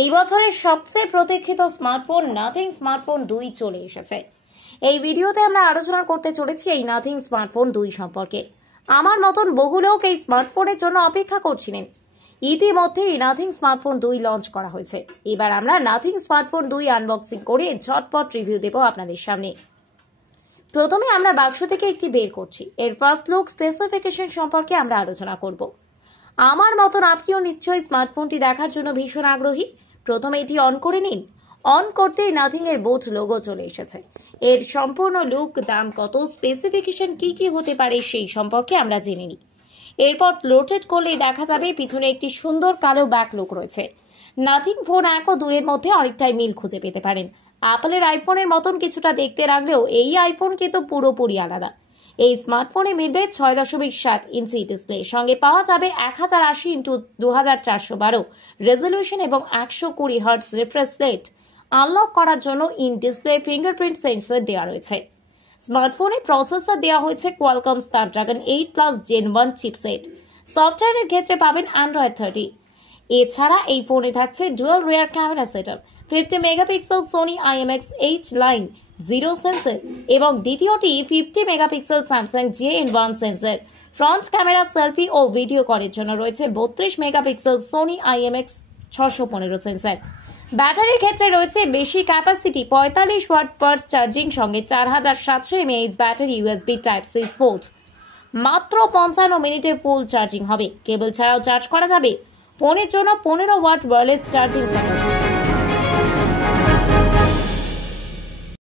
এই বছরের সবচেয়ে প্রতীক্ষিত স্মার্টফোন নাথিং স্মার্টফোন 2 চলে এসেছে। এই ভিডিওতে আমরা আলোচনা করতে চলেছি এই নাথিং স্মার্টফোন 2 সম্পর্কে। আমার মতন বহু লোক এই স্মার্টফোনের জন্য অপেক্ষা করছিলেন। ইতিমধ্যে এই নাথিং স্মার্টফোন 2 লঞ্চ করা হয়েছে। এবার আমরা নাথিং স্মার্টফোন 2 আনবক্সিং করে ঝটপট রিভিউ দেব আপনাদের সামনে। প্রথমে আমরা বাক্স থেকে একটি বের করছি। এর ফার্স্ট লুক স্পেসিফিকেশন সম্পর্কে আমরা আলোচনা করব। আমার মতন আপনিও নিশ্চয়ই স্মার্টফোনটি দেখার জন্য ভীষণ আগ্রহী। প্রথমে এটি অন করে নিন। অন করতেই নাথিং এর বোট লোগো চলে এসেছে। এর সম্পূর্ণ লুক, দাম কত, স্পেসিফিকেশন কি হতে পারে সেই সম্পর্কে আমরা জেনে নিই। এরপর রোটেট করলেই দেখা যাবে পিছনে একটি সুন্দর কালো ব্যাক লুক রয়েছে। নাথিং ফোন 1 ও 2 এর মধ্যে অনেকটাই মিল খুঁজে পেতে পারেন। অ্যাপলের আইফোনের মতন কিছুটা দেখতে লাগলেও এই আইফোন কিন্তু পুরোপুরি আলাদা। এই স্মার্টফোনে মিলবে 6.7 ইঞ্চি ডিসপ্লে, সঙ্গে পাওয়া যাবে 1080x2412 রেজলিউশন এবং 120 হার্টজ রিফ্রেশ রেট। আনলক করার জন্য ইন ডিসপ্লে ফিঙ্গারপ্রিন্ট সেন্সর দেওয়া রয়েছে। স্মার্টফোনে প্রসেসর দেওয়া হয়েছে কোয়ালকম স্ন্যাপড্রাগন 8+ Gen 1 চিপসেট। সফটওয়্যারের ক্ষেত্রে পাবেন Android 30। এছাড়া এই ফোনে থাকছে dual rear camera setup, 50 megapixel Sony IMX-H line 0 sensor এবং দ্বিতীয়টি 50 megapixel Samsung JN1 sensor. Front camera selfie ও ভিডিও কলের জন্য রয়েছে 32 মেগাপিক্সেল সোনি IMX-615 সেন্সর। ব্যাটারির ক্ষেত্রে রয়েছে বেশি ক্যাপাসিটি 45 ওয়াট ফাস্ট চার্জিং, সঙ্গে 4700 mAh battery, USB Type-C port. মাত্র 55 মিনিটে ফুল চার্জিং হবে। কেবল ছাড়াও চার্জ করা যাবে। ফোনের জন্য 15 ওয়াট ওয়্যারলেস চার্জিং সাপোর্ট।